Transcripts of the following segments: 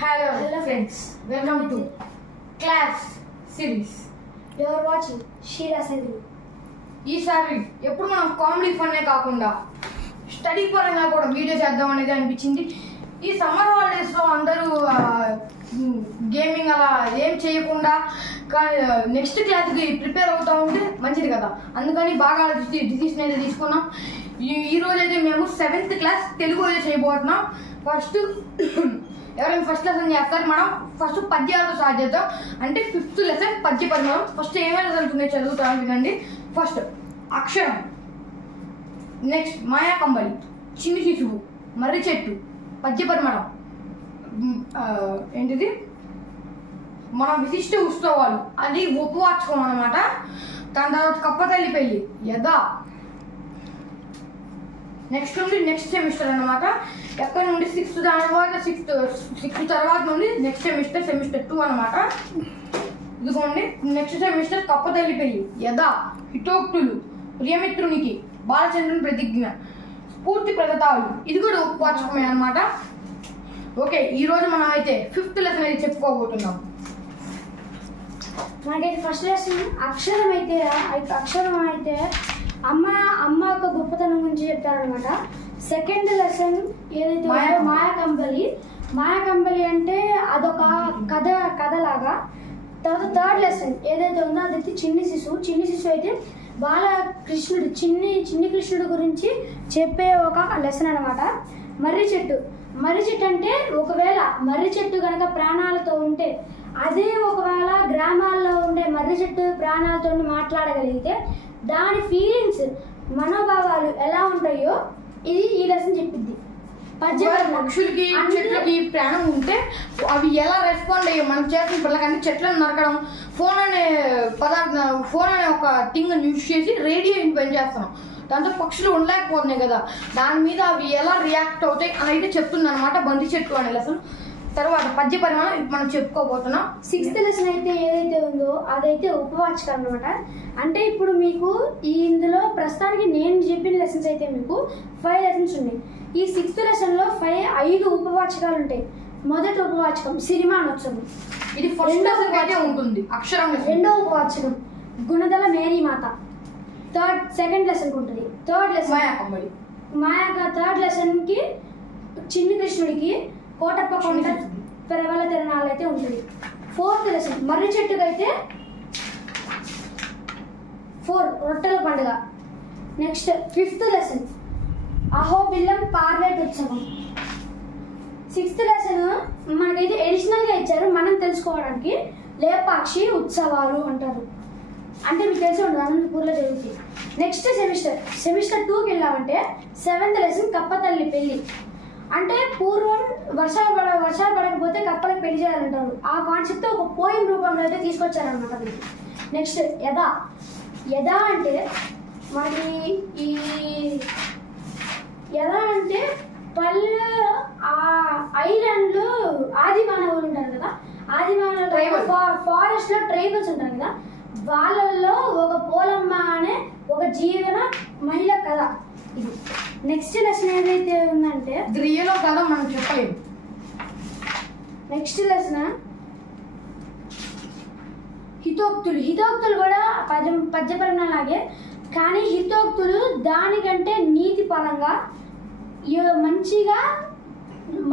Hello friends, welcome to class series. You are watching Sheila Seven. ఈసారి ఎప్పుడు మనం comedy ఫన్నే కాకుండా స్టడీ పరంగా కూడా వీడియో చేద్దాం అనేది అనిపించింది. ఈ సమ్మర్ హాలిడేస్లో అందరూ గేమింగ్ అలా ఏం చేయకుండా నెక్స్ట్ క్లాస్కి ప్రిపేర్ అవుతూ ఉంటే మంచిది కదా, అందుకని బాగా డిసిషన్ అయితే తీసుకున్నాం. ఈ రోజు అయితే మేము 7th క్లాస్ తెలుగు అయితే చేయబోతున్నాం. ఫస్ట్ ఎవరైనా ఫస్ట్ లెసన్ చేస్తారు, మనం ఫస్ట్ పద్యాలతో స్టార్ట్ చేద్దాం. అంటే 5th లెసన్ పద్య పరిమాణం. ఫస్ట్ ఏమైనా చదువుతున్నాయి చదువుతాం వినండి. ఫస్ట్ అక్షరం, నెక్స్ట్ మాయా కంబలి, చిన్ని శిశువు, మర్రి చెట్టు, పద్య పరిమాణం, ఏంటిది మన విశిష్ట ఉత్సవాలు, అది ఉపవాచకం అన్నమాట. దాని తర్వాత కప్పతల్లి పెళ్ళి, యథా. నెక్స్ట్ నుండి నెక్స్ట్ సెమిస్టర్ అనమాట. ఎక్కడ నుండి 6th తర్వాత 6th తర్వాత నుండి నెక్స్ట్ సెమిస్టర్ 2 అనమాట. ఇదిగోండి నెక్స్ట్ సెమిస్టర్ కప్పతల్లి పెళ్ళి, యథా, హితోక్తులు, ప్రియమిత్రునికి, బాలచంద్రుని ప్రతిజ్ఞ, స్ఫూర్తి ప్రగతాలు, ఇది కూడా ఉపవాచకమే అనమాట. ఓకే, ఈరోజు మనం అయితే 5th లెసన్ అయితే చెప్పుకోబోతున్నాం. మనకైతే ఫస్ట్ లెసన్ అక్షరం అయితే అమ్మ యొక్క గొప్పతనం గురించి చెప్తారనమాట. సెకండ్ లెసన్ ఏదైతే మాయా కంబలి అంటే అదొక కథలాగా. తర్వాత థర్డ్ లెసన్ ఏదైతే ఉందో అదైతే చిన్ని శిశువు అయితే బాలకృష్ణుడు చిన్ని కృష్ణుడు గురించి చెప్పే ఒక లెసన్ అనమాట. మర్రి చెట్టు అంటే ఒకవేళ మర్రి చెట్టు కనుక ప్రాణాలతో ఉంటే, అదే ఒకవేళ గ్రామాల్లో ఉండే మర్రి చెట్టు ప్రాణాలతో మాట్లాడగలిగితే దాని ఫీలింగ్స్, మనోభావాలు ఎలా ఉంటాయో ఇది ఈ లెసన్ చెప్పిద్ది. పక్షులకి చెట్లకి ప్రాణం ఉంటే అవి ఎలా రెస్పాండ్ అయ్యాయి మనం చేసిన పిల్లలకంటే చెట్లను నరకడం, ఫోన్ అనే ఒక థింగ్ యూజ్ చేసి రేడియో పనిచేస్తున్నాం. దాంతో పక్షులు ఉండలేకపోతున్నాయి కదా, దాని మీద అవి ఎలా రియాక్ట్ అవుతాయి అని అయితే చెప్తుంది అనమాట బంతి చెట్టు అనే లెసన్. తర్వాత పద్య పరిమాణం మనం చెప్పుకోబోతున్నాం. 6th లెసన్ అయితే ఏదైతే ఉందో అదైతే ఉపవాచకం అనమాట. అంటే ఇప్పుడు మీకు ఇందులో ప్రస్తుతానికి నేను చెప్పిన లెసన్స్ అయితే మీకు 5 లెసన్స్ ఉన్నాయి. ఈ 6th లెసన్లో 5 ఉపవాచకాలు ఉంటాయి. మొదటి ఉపవాచకం సిరిమానోత్సవం, ఇది ఫస్ట్ లెసన్ అయితే ఉంటుంది. అక్షరం. రెండో ఉపవాచకం గుణదల మేరీ మాత, సెకండ్ లెసన్ ఉంటుంది. థర్డ్ లెసన్ థర్డ్ లెసన్కి చిన్ని కృష్ణుడికి కోటప్ప కొండ పెరవల తిరణాలు అయితే ఉంటుంది. 4th లెసన్ మర్రి చెట్టుకు అయితే 4 రొట్టెల పండుగ. నెక్స్ట్ 5th లెసన్ అహోబిల్లం పార్వేట్ ఉత్సవం. 6th లెసన్ మనకైతే ఎడిషనల్గా ఇచ్చారు మనం తెలుసుకోవడానికి, లేపాక్షి ఉత్సవాలు అంటారు. అంటే మీకు తెలిసి ఉండదు, అనంతపూర్లో జరుగుతుంది. నెక్స్ట్ సెమిస్టర్ 2కి వెళ్ళామంటే 7th లెసన్ కప్పతల్లి పెళ్ళి. అంటే పూర్వం వర్షాలు పడకపోతే కప్పలకు పెళ్లి చేయాలంటారు. ఆ కాన్సెప్ట్ ఒక పోయిం రూపంలో అయితే తీసుకొచ్చారనమాట. నెక్స్ట్ యథా అంటే మనకి ఐలాండ్లో ఆది మానవులు ఉంటారు కదా, ఆది మానవులు ఫారెస్ట్లో ట్రైబల్స్ ఉంటారు కదా, వాళ్ళల్లో ఒక పోలమ్మ అనే ఒక జీవన మహిళ కథ ఇది. నెక్స్ట్ లెసన్ ఏదైతే ఉందంటే రియల్ కథ మనం చెప్పలేము. నెక్స్ట్ లెసన్ హితోక్తులు కూడా పద్యపరంగా లాగే, కానీ హితోక్తులు దానికంటే నీతి పరంగా మంచిగా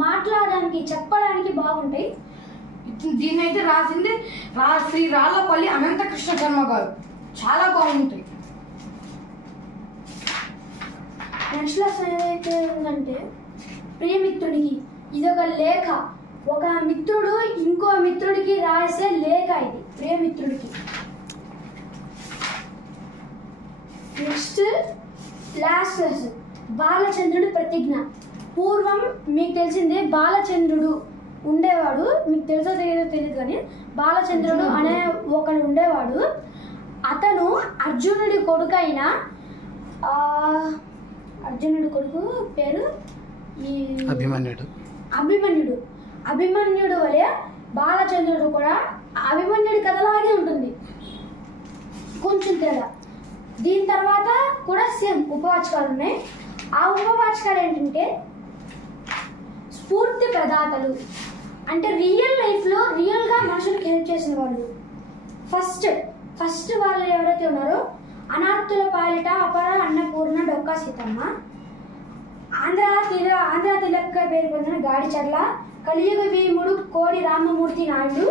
మాట్లాడడానికి చెప్పడానికి బాగుంటాయి. దీన్ని అయితే రాసింది శ్రీ రాళ్ళపల్లి అనంతకృష్ణ శర్మ గారు. చాలా బాగుంటాయి. నెక్స్ట్ లెసన్ ఏదైతే ఉందంటే ప్రియమిత్రుడికి, ఇదొక లేఖ. ఒక మిత్రుడు ఇంకో మిత్రుడికి రాసే లేఖ ఇది ప్రియమిత్రుడికి. నెక్స్ట్ లాస్ట్ లెసన్ బాలచంద్రుడి ప్రతిజ్ఞ. పూర్వం మీకు తెలిసిందే బాలచంద్రుడు ఉండేవాడు, మీకు తెలుసో తెలియదు కానీ బాలచంద్రుడు అనే ఒకడు ఉండేవాడు. అతను అర్జునుడి కొడుకైన అర్జునుడి కొడుకు పేరు అభిమన్యుడు వలె బాలచంద్రుడు కూడా అభిమన్యుడి కథలాగే ఉంటుంది, కొంచెం తేడా. దీని తర్వాత కూడా సేమ్ ఉపవాచకాలు ఉన్నాయి. ఆ ఉపవాచకాలు ఏంటంటే స్ఫూర్తి ప్రదాతలు, అంటే రియల్ లైఫ్లో రియల్గా మనుషులకు హెల్ప్ చేసిన వాళ్ళు. ఫస్ట్ వాళ్ళు ఎవరైతే ఉన్నారో అనాథుల పాలిట అపర అన్నపూర్ణ డొక్కా సీతమ్మ, ఆంధ్ర తిలక్ పేరు పొందిన గాడిచర్ల, కలియుగ భీముడు కోడి రామమూర్తి నాయుడు,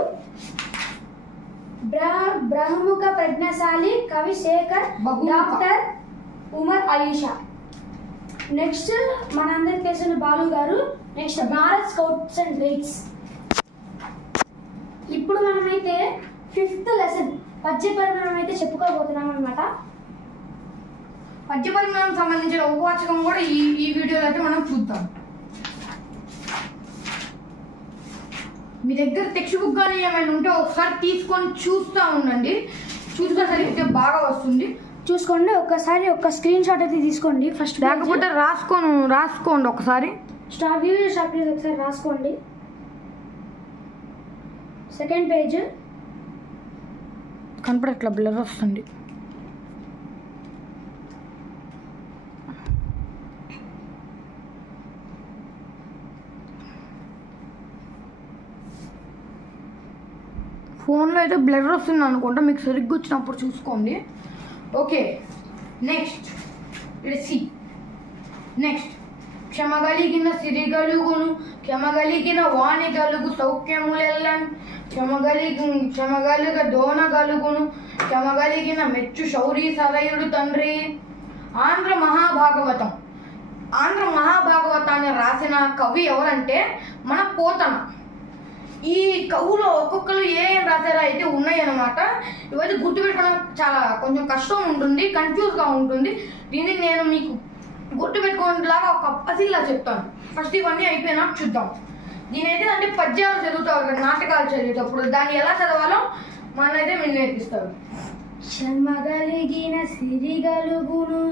బ్రహ్ముఖ ప్రజ్ఞాశాలి కవి శేఖర్, డాక్టర్ ఉమర్ అలీషా. నెక్స్ట్ మనందరికి తెలిసిన బాలు గారు. Next Bharat scouts and guides. ఇప్పుడు మనమైతే 5th లెసన్ పద్య పరిమాణం అయితే చెప్పుకోబోతున్నాం అనమాట. పద్య పరిమాణం సంబంధించిన ఉపవాచకం కూడా ఈ వీడియోలో అయితే మనం చూద్దాం. మీ దగ్గర టెక్స్ట్ బుక్ కానీ ఏమైనా ఉంటే ఒకసారి తీసుకొని చూస్తూ ఉండండి. చూస్తే బాగా వస్తుంది. చూసుకోండి, ఒక్క స్క్రీన్ షాట్ అయితే తీసుకోండి. ఫస్ట్ లేకపోతే రాసుకోండి ఒకసారి. వీడియో స్టార్ట్ ఒకసారి రాసుకోండి. సెకండ్ పేజ్ కనపడట్లా, బ్లర్ వస్తుంది. ఫోన్లో అయితే బ్లర్ వస్తుంది అనుకుంటా, మీకు సరిగ్గా వచ్చినప్పుడు చూసుకోండి. ఓకే, నెక్స్ట్ క్షమగలిగిన సిరిగలుగును, క్షమగలిగిన వాణి గలుగు సౌఖ్యములెల్లను, క్షమగలుగ దోన గలుగును, క్షమగలిగిన మెచ్చు శౌరీ సదయుడు తండ్రి. ఆంధ్ర మహాభాగవతాన్ని రాసిన కవి ఎవరంటే మన పోతన. ఈ కవులో ఒక్కొక్కరు ఏం రాశారా అయితే ఉన్నాయి అన్నమాట. ఇవైతే గుర్తుపెట్టుకోవడం కొంచెం కష్టం ఉంటుంది, కన్ఫ్యూజ్గా ఉంటుంది. దీన్ని నేను మీకు గుర్తుపెట్టుకునేలాగా ఒక పసిల్లా చెప్తాను. ఫస్ట్ ఇవన్నీ అయిపోయినా చూద్దాం. దీనైతే అంటే పద్యాలు చదువుతారు కదా, నాటకాలు చదివేటప్పుడు దాన్ని ఎలా చదవాలో మనైతే మీరు నేర్పిస్తారు. క్షమగలిగిన సిరి గలుగును,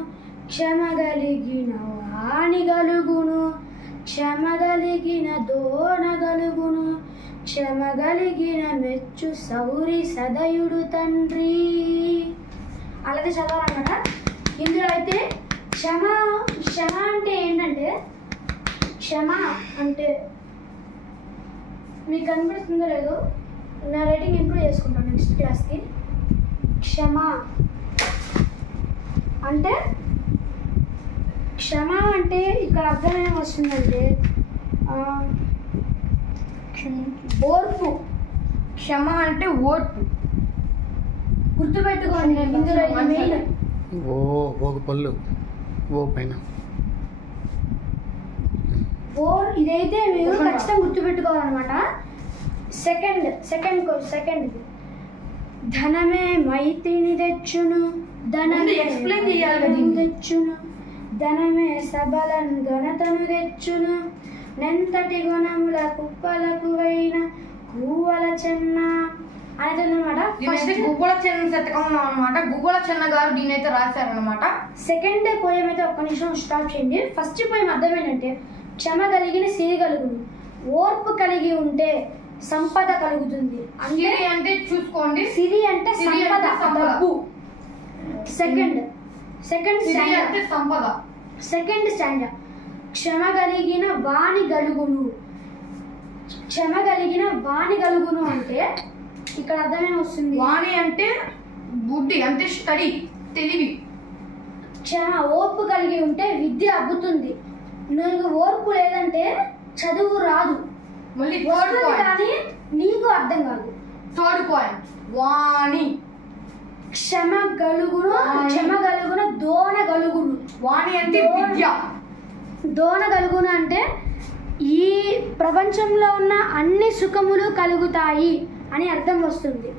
క్షమగలిగిన వాణి గలుగును, క్షమగలిగిన దోన గలుగును, క్షమగలిగిన మెచ్చు సౌరి సదయుడు తండ్రి. అలాగే చదవాలన్నమాట. ఇందులో అయితే క్షమ అంటే ఏంటంటే, క్షమ అంటే మీకు కనిపిస్తుందో లేదో, నా రైటింగ్ ఇంప్రూవ్ చేసుకుంటాను నెక్స్ట్ క్లాస్కి. క్షమ అంటే ఇక్కడ అర్థం ఏం వస్తుందంటే ఓర్పు. క్షమ అంటే ఓర్పు. గుర్తుపెట్టుకోండి, ఇందులో మెయిన్ పళ్ళు పైన ఇదైతే మీరు ఖచ్చితంగా గుర్తుపెట్టుకోవాలన్నమాట. సెకండ్ ధనమే మైత్రిని తెచ్చును, ధనమే తెచ్చును, ధనమే సబలన్ ఘనతను తెచ్చును, నెంతటి గుణముల కుప్పలకు వైన కూవల చెన్న అనేది అన్నమాట. గువ్వల చెన్న శతకం అనమాట. గువ్వల చెన్న గారు దీని అయితే రాశారనమాట. సెకండ్ పోయం అయితే ఒక్క నిమిషం స్టాప్ చేయండి. ఫస్ట్ పోయం అర్థం ఏంటంటే, క్షమ కలిగిన సిరి కలుగును, ఓర్పు కలిగి ఉంటే సంపద కలుగుతుంది. సిరి అంటే చూసుకోండి, సిరి అంటే సంపద, డబ్బు. సెకండ్ స్టాండ్ క్షమ కలిగిన వాణి గలుగును. క్షమ కలిగిన వాణి గలుగును అంటే ఇక్కడ అర్థమేం వస్తుంది? వాణి అంటే బుద్ధి, అంటే స్టడీ, తెలివి. క్షమ ఓర్పు కలిగి ఉంటే విద్య అబ్బుతుంది. నీకు ఓర్పు లేదంటే చదువు రాదు. మళ్ళీ కానీ నీకు అర్థం కాదు. థర్డ్ పాయింట్ వాణి. క్షమ గలుగును దోన గలుగును. వాణి అంటే విద్య. దోన గలుగును అంటే ఈ ప్రపంచంలో ఉన్న అన్ని సుఖములు కలుగుతాయి అని అర్థం వస్తుంది.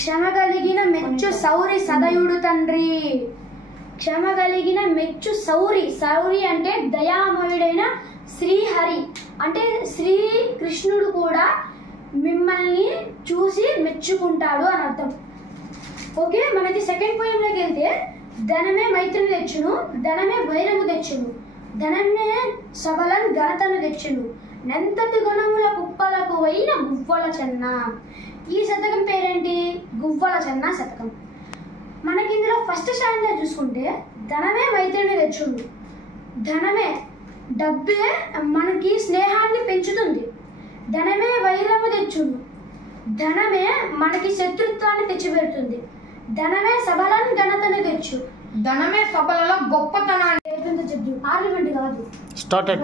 క్షమ కలిగిన మెచ్చు సౌరి సదయుడు తండ్రి. క్షమ కలిగిన మెచ్చు సౌరి అంటే దయామయుడైన శ్రీహరి, అంటే శ్రీకృష్ణుడు కూడా మిమ్మల్ని చూసి మెచ్చుకుంటాడు అని అర్థం. ఓకే, మనకి సెకండ్ పోయంలోకి వెళ్తే, ధనమే మైత్రిని తెచ్చును, ధనమే వైరము తెచ్చును, ధనమే సబలన్ ఘనతను తెచ్చును, నెంతటి గుణముల కుప్పలకు వైన గువ్వల చెన్న. ఈ శతకం పేరేంటి? గువ్వల చెన్న శతకం. మనకి ఇందులో ఫస్ట్ స్టాండ్ చూసుకుంటే, ధనమే మైత్రిని తెచ్చును. ధనమే, డబ్బే మనకి స్నేహాన్ని పెంచుతుంది. ధనమే వైరము తెచ్చును. ధనమే మనకి శత్రుత్వాన్ని తెచ్చిపెడుతుంది. ధనమే సబలం ఘనతని తెచ్చు. ధనమే సభలలో గొప్పతనాన్ని చెప్పు. ఆర్గ్యుమెంట్ కాదు. స్టార్టెడ్.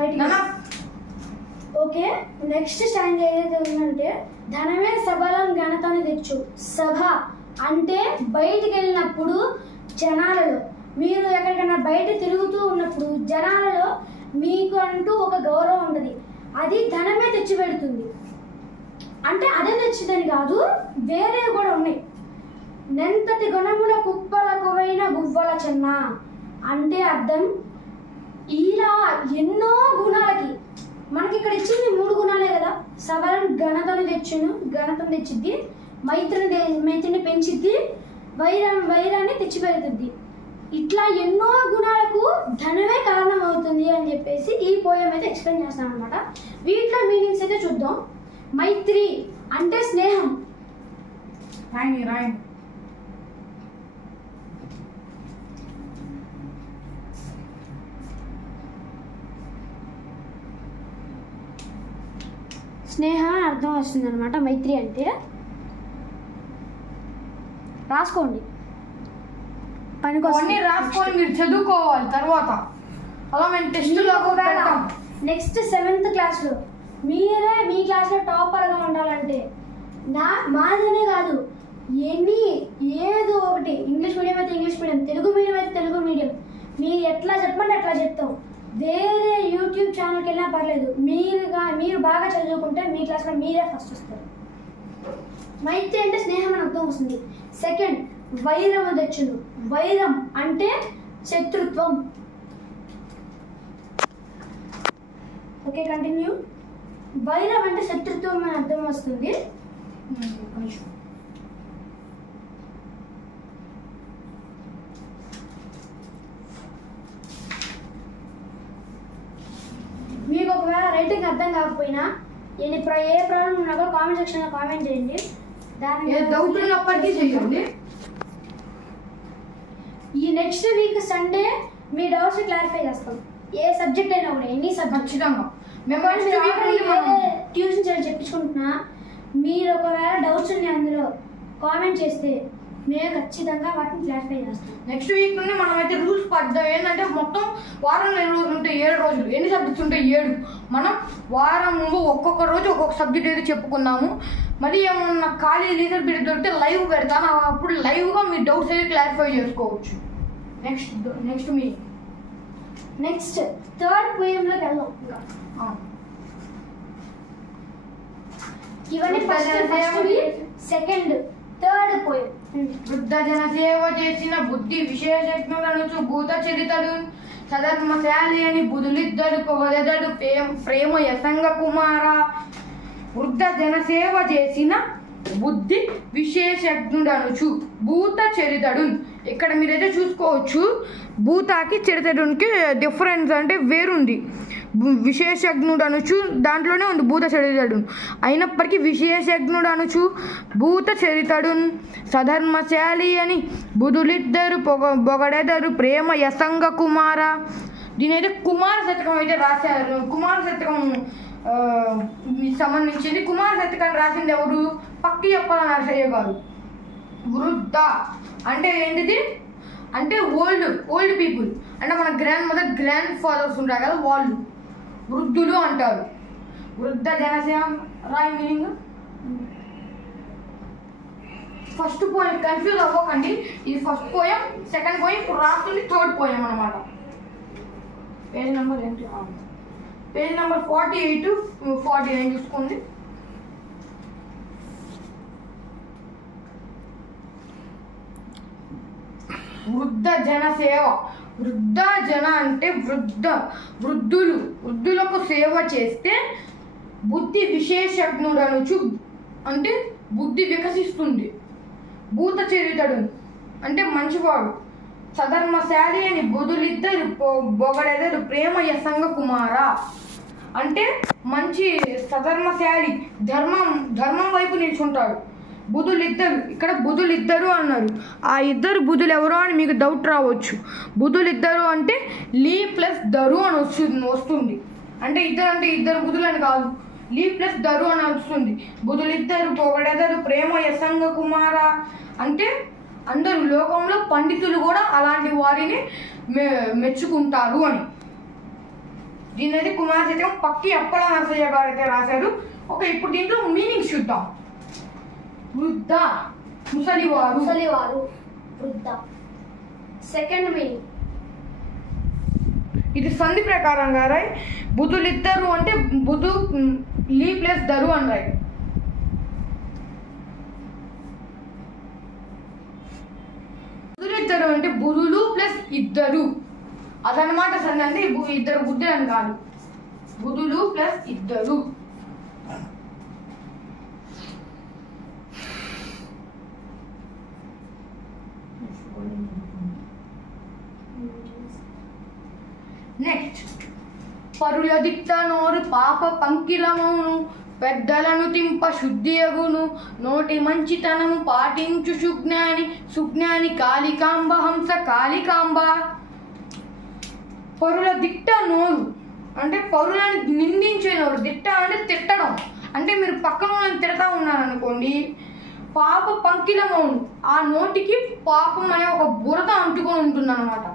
ఓకే, నెక్స్ట్ స్టాండ్ ఏదైతే ఉందంటే ధనమే సబలం ఘనతని తెచ్చు. సభ అంటే బయటికి వెళ్ళినప్పుడు జనాలలో, మీరు ఎక్కడికైనా బయట తిరుగుతూ ఉన్నప్పుడు జనాలలో మీకు అంటూ ఒక గౌరవం ఉంటుంది. అది ధనమే తెచ్చిపెడుతుంది. అంటే అదే తెచ్చిదని కాదు, వేరే కూడా ఉన్నాయి. నెంతటి గుణముల కుప్పల కువైన గువ్వల చెన్న అంటే అర్థం ఇలా ఎన్నో గుణాలకి. మనకి ఇక్కడ ఇచ్చింది 3 గుణాలే కదా. సబలం ఘనతను తెచ్చును, ఘనతను తెచ్చిద్ది. మైత్రిని పెంచిద్ది. వైరాన్ని తెచ్చిపెడుతుంది. ఇట్లా ఎన్నో గుణాలకు ధనమే కారణం అవుతుంది అని చెప్పేసి ఈ పోయం అయితే ఎక్స్ప్లెయిన్ చేస్తాను అనమాట. వీటిలో మీనింగ్స్ అయితే చూద్దాం. మైత్రి అంటే స్నేహం. రాయండి. స్నేహం అని అర్థం వస్తుంది అనమాట మైత్రి అంటే. రాసుకోండి, పనికి రాసుకొని మీరు చదువుకోవాలి తర్వాత. అలా మేము టెస్టులో పెడతాం. నెక్స్ట్ 7th క్లాస్లో మీరే మీ క్లాస్లో టాపర్గా ఉండాలంటే మాదనే కాదు, ఏదో ఒకటి, ఇంగ్లీష్ మీడియం అయితే ఇంగ్లీష్ మీడియం, తెలుగు మీడియం అయితే తెలుగు మీడియం, మీరు ఎట్లా చెప్పండి అట్లా చెప్తాం. వేరే యూట్యూబ్ ఛానల్కి వెళ్ళినా పర్లేదు, మీరు బాగా చదువుకుంటే మీ క్లాస్లో మీరే ఫస్ట్ వస్తారు. మైత్రి అంటే స్నేహం అని అర్థం వస్తుంది. సెకండ్, వైరము తెచ్చును. వైరం అంటే శత్రుత్వం. Okay, continue. వైరం అంటే శత్రుత్వం అని అర్థం వస్తుంది. మీకు ఒకవేళ రైటింగ్ అర్థం కాకపోయినా ఏ ప్రాబ్లం ఉన్నా కూడా కామెంట్ సెక్షన్లో కామెంట్ చేయండి. ఏ డౌట్ ఉన్నప్పటికీ చేయండి. ఈ నెక్స్ట్ వీక్ సండే మీ డౌట్స్ క్లారిఫై చేస్తాం. ఏ సబ్జెక్ట్ అయినా కూడా, ఎనీ సబ్జెక్ట్. ఖచ్చితంగా ట్యూషన్ చేయాలి చెప్పించుకుంటున్నా. మీరు ఒకవేళ డౌట్స్ ఉన్నాయి అందులో కామెంట్ చేస్తే మేము ఖచ్చితంగా వాటిని క్లారిఫై చేస్తాం. నెక్స్ట్ వీక్ నుండి మనం అయితే రూల్స్ పడ్డాం. ఏంటంటే మొత్తం వారంలో ఎన్ని రోజులు ఉంటాయి? 7 రోజులు. ఎన్ని సబ్జెక్ట్స్ ఉంటాయి? 7. మనం వారంలో ఒక్కొక్క రోజు ఒక్కొక్క సబ్జెక్ట్ అయితే చెప్పుకుందాము. మరి ఏమన్నా ఖాళీ లీజర్ పీరియడ్ దొరికితే లైవ్ పెడతాను. అప్పుడు లైవ్గా మీ డౌట్స్ అయితే క్లారిఫై చేసుకోవచ్చు. నెక్స్ట్ మీ నెక్స్ట్ 3rd పోయంలోకి వెళ్దాం. ఇవన్నీ ఫస్ట్, సెకండ్, 3rd పోయం. వృద్ధ జన సేవ చేసిన బుద్ధి విశేషజ్ఞులను భూత చరితడు సధర్మశాలి అని బుధులిద్దడు పొగదడు ప్రేమ యసంగ కుమార. వృద్ధ జన సేవ చేసిన బుద్ధి విశేషజ్ఞుడనుచు భూత చరితడు. ఇక్కడ మీరైతే చూసుకోవచ్చు, భూతాకి చరితడునికి డిఫరెన్స్ అంటే వేరుంది. విశేషజ్ఞుడు అనొచ్చు, దాంట్లోనే ఉంది భూత చరితడు. అయినప్పటికీ విశేషజ్ఞుడు అనొచ్చు, భూత చరితడు సధర్మశాలి అని బుధులిద్దరు బొగడెదరు ప్రేమ యసంగ కుమార. దీని అయితే కుమార శతకం అయితే రాశారు. కుమార శతకం సంబంధించింది. కుమార శతకాన్ని రాసింది ఎవరు? పక్కి చెప్పాల నరసయ్య గారు. వృద్ధ అంటే ఏంటిది? అంటే ఓల్డ్ పీపుల్, అంటే మన గ్రాండ్ ఫాదర్స్ ఉంటారు కదా, వాళ్ళు వృద్ధులు అంటారు. వృద్ధ జనసేన రాయి మీనింగ్. ఫస్ట్ పోయం కన్ఫ్యూజ్ అవ్వకండి. ఇది ఫస్ట్ పోయం, సెకండ్ పోయం, ఇప్పుడు రాస్తుంది 3rd పోయం అనమాట. పేజ్ నెంబర్ ఏంటి? పేజ్ నెంబర్ 48 to 49 చూసుకోండి. వృద్ధ జన సేవ. వృద్ధ జన అంటే వృద్ధులకు సేవ చేస్తే బుద్ధి విశేషజ్ఞుడనుచు అంటే బుద్ధి వికసిస్తుంది. భూత చరితడు అంటే మంచివాడు. సధర్మశాలి అని బుధులిద్దరు బొగడెదరు ప్రేమ యసంగ కుమార అంటే మంచి సధర్మశాలి, ధర్మం వైపు నిల్చుంటాడు. బుధులిద్దరు, ఇక్కడ బుధులిద్దరు అన్నారు. ఆ ఇద్దరు బుధులు ఎవరో అని మీకు డౌట్ రావచ్చు. బుధులిద్దరు అంటే లీ ప్లస్ దరు అని వస్తుంది. అంటే ఇద్దరు బుధులు అని కాదు, లీ ప్లస్ దరు అని వస్తుంది. బుధులిద్దరు పొగడెదరు ప్రేమ యసంగ కుమార అంటే అందరూ లోకంలో పండితులు కూడా అలాంటి వారిని మెచ్చుకుంటారు అని. దీని అయితే కుమార శతకం పక్కి అప్పల నరసయ్య గారు అయితే రాశారు. ఓకే, ఇప్పుడు దీంట్లో మీనింగ్స్ చూద్దాం. వృద్ధ ముసలివారు, వృద్ధ. సెకండ్ మీనింగ్ ఇది సంధి ప్రకారంగా రాయ్. బుధులిద్దరు అంటే బుధు లీ ప్లస్ దరు అని రాయ్. బుధులిద్దరు అంటే బుధులు ప్లస్ ఇద్దరు అదనమాట సంధి. అంటే ఇద్దరు బుద్ధులు అని కాదు, బుధులు ప్లస్ ఇద్దరు. నెక్స్ట్ పరుల దిక్త నోరు పాప పంకిలమౌను పెద్దలను తింప శుద్ధి అగును నోటి మంచితనము పాటించు సుజ్ఞాని కాళికాంబ హంస కాళికాంబ. పరుల దిట్ట నోరు అంటే పరులను నిందించే నోరు. దిట్ట అంటే తిట్టడం, అంటే మీరు పక్కన వాళ్ళని తిడతా ఉన్నారనుకోండి. పాప పంకిలమౌను ఆ నోటికి పాపం అనే ఒక బురద అంటుకొని ఉంటుంది అన్నమాట.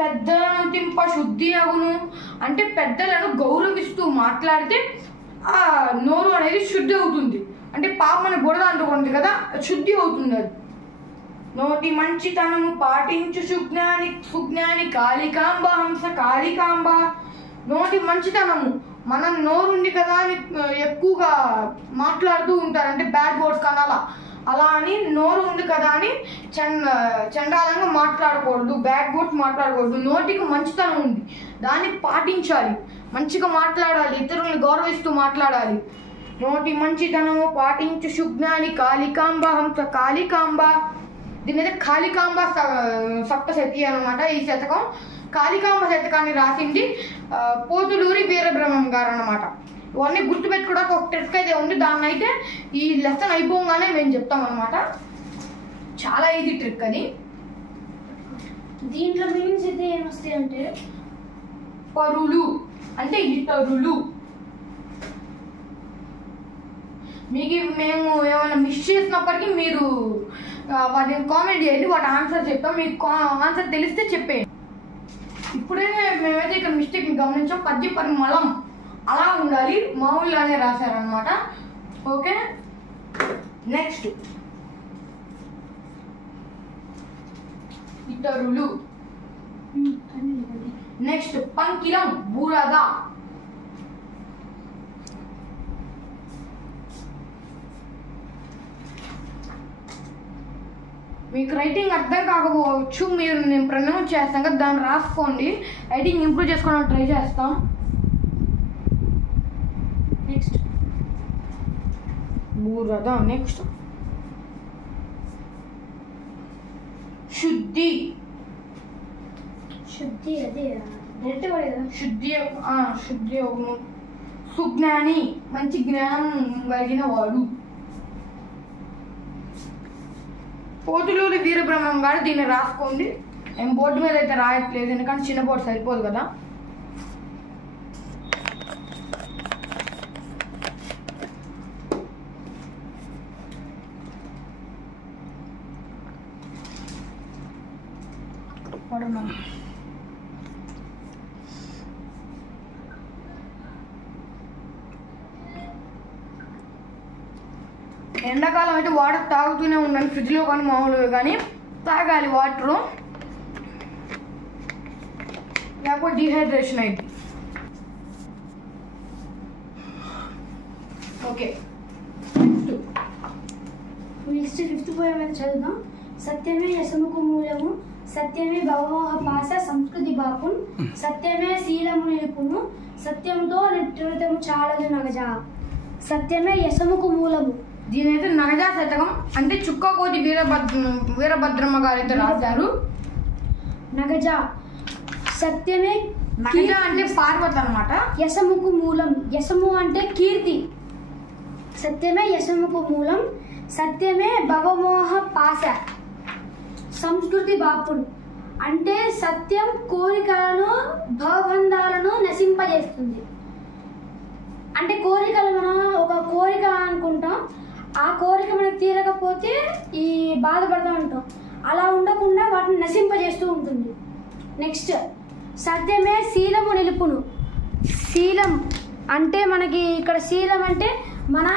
పెద్దలను తింప శుద్ధి అగును అంటే పెద్దలను గౌరవిస్తూ మాట్లాడితే ఆ నోరు అనేది శుద్ధి అవుతుంది. అంటే పాపం అనే బురద అంటుకుంటుంది కదా, శుద్ధి అవుతుంది అది. నోటి మంచితనము పాటించు సుజ్ఞాని కాళికాంబ హంస కాళికాంబ. నోటి మంచితనము, మనం నోరు ఉంది కదా అని ఎక్కువగా మాట్లాడుతూ ఉంటారు, అంటే బ్యాడ్ వర్డ్స్ కనాలా అలా అని నోరు ఉంది కదా అని చండాలంగా మాట్లాడకూడదు, బ్యాడ్ వర్డ్స్ మాట్లాడకూడదు. నోటికి మంచితనం ఉంది, దాన్ని పాటించాలి, మంచిగా మాట్లాడాలి, ఇతరులను గౌరవిస్తూ మాట్లాడాలి. నోటి మంచితనము పాటించు సుజ్ఞాని కాళికాంబ హంస కాళికాంబ. దీని అయితే కాళికాంబ సప్తశతి అనమాట. ఈ శతకం కాళికాంబ శతకాన్ని రాసింది పోతులూరి వీరబ్రహ్మం గారు అనమాట. ఇవన్నీ గుర్తుపెట్టుకోవడానికి ఒక ట్రిక్ అయితే ఉంది, దాన్ని అయితే ఈ లెసన్ అయిపోగానే మేము చెప్తాం అనమాట. చాలా ఈజీ ట్రిక్ అది. దీంట్లో మీనింగ్స్ అయితే ఏమొస్తాయి అంటే పరులు అంటే ఇతరులు. మీకు మేము ఏమైనా మిస్ చేసినప్పటికీ మీరు వాటిని కామెంట్ చేయండి, వాటి ఆన్సర్ చెప్తాం. మీకు ఆన్సర్ తెలిస్తే చెప్పేయండి. ఇప్పుడే మేమైతే ఇక్కడ మిస్టేక్ గమనించాం. పద్య పరిమళం అలా ఉండాలి, మామూలుగానే రాశారనమాట. ఓకే, నెక్స్ట్ ఇతరులు. నెక్స్ట్ పంకిలం బురద. మీకు రైటింగ్ అర్థం కాకపోవచ్చు, మీరు నేను ప్రొనౌన్స్ చేస్తాను కదా, దాన్ని రాసుకోండి. రైటింగ్ ఇంప్రూవ్ చేసుకోవడానికి ట్రై చేస్తాం. నెక్స్ట్ బురద. నెక్స్ట్ శుద్ధి. శుద్ధి అదే డైరెక్ట్ పడే కదా. శుద్ధి అవును. సుజ్ఞాని మంచి జ్ఞానం కలిగిన వాడు. పోతులూరి వీరబ్రహ్మం గారు దీన్ని రాసుకోండి. ఏం బోర్డు మీద అయితే రాయట్లేదు, ఎందుకంటే చిన్న బోర్డు సరిపోదు కదా. ఎండాకాలం అయితే వాటర్ తాగుతూనే ఉండాలి, ఫ్రిడ్జ్లో కానీ మామూలుగా కానీ తాగాలి వాటరు, లేకపోతే డిహైడ్రేషన్ అయింది. ఓకే, నెక్స్ట్ ఫిఫ్త్ పోయం మీద చదువుదాం. సత్యమే యశముకు మూలము, సత్యమే భవమోహ పాస సంస్కృతి బాపున్, సత్యమే శీలము నిలుపును, సత్యముతో నిత్యము చాలదు నగజ. సత్యమే యశముకు మూలము. దీని అయితే నగజా శతకం అంటే చుక్కకోటి వీరభద్రమ్మ గారు అయితే రాశారు. నగజ సత్యమే. నగజ అంటే పార్వతి అనమాట. యశముకు మూలం. యశము అంటే కీర్తి. సత్యమే యశముకు మూలం, సత్యమే భవమోహ పాస సంస్కృతి బాపుడు అంటే సత్యం కోరికలను భవబంధాలను నశింపజేస్తుంది. అంటే కోరికలు మనం ఒక కోరిక అనుకుంటాం, ఆ కోరిక మనకు తీరకపోతే ఈ బాధపడుతూ ఉంటాం. అలా ఉండకుండా వాటిని నశింపజేస్తూ ఉంటుంది. నెక్స్ట్, సత్యమే శీలము నిలుపును. శీలం అంటే మనకి ఇక్కడ శీలం అంటే మన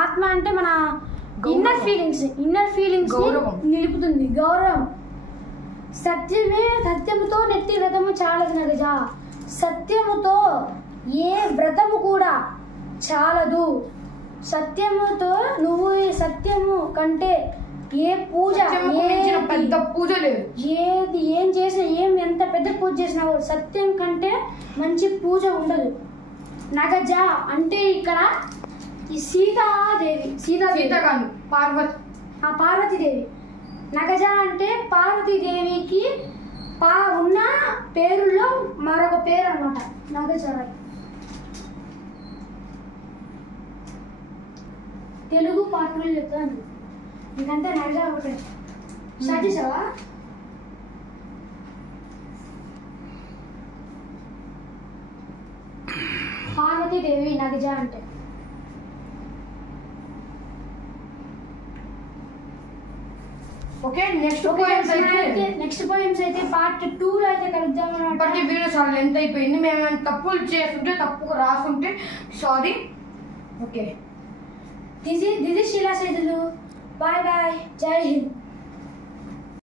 ఆత్మ అంటే మన ఇన్నర్ ఫీలింగ్స్ నిలుపుతుంది. గౌరవం. సత్యముతో నెత్తి వ్రతము చాలదు నగజ. సత్యముతో ఏ వ్రతము కూడా చాలదు. సత్యముతో నువ్వు సత్యము కంటే ఏ పూజ, పెద్ద పూజ లేదు. ఏం చేసినా, ఎంత పెద్ద పూజ చేసినావు, సత్యం కంటే మంచి పూజ ఉండదు. నగజ అంటే ఇక్కడ ఈ సీతాదేవి కాదు, పార్వతీదేవి. నగజ అంటే పార్వతీదేవికి ఉన్న పేరుల్లో మరొక పేరు అన్నమాట నగజరాయ్. తెలుగు పాటలు చెప్తాను ఇంకంతా నగజ ఒకటే. స్టార్ట్ చేసావా? పార్వతీదేవి నగజ అంటే ఓకే. నెక్స్ట్ పోయమ్స్ అయితే పార్ట్ 2 లో అయితే కలుద్దాం అన్నమాట. బట్ ఈ వీడియో చాలా లెంత్ అయిపోయింది. మేము ఏమైనా తప్పులు చేస్తుంటే, తప్పుగా రాసుంటే sorry. Okay, this is Sheela సేతులు. Bye bye. జై హింద్.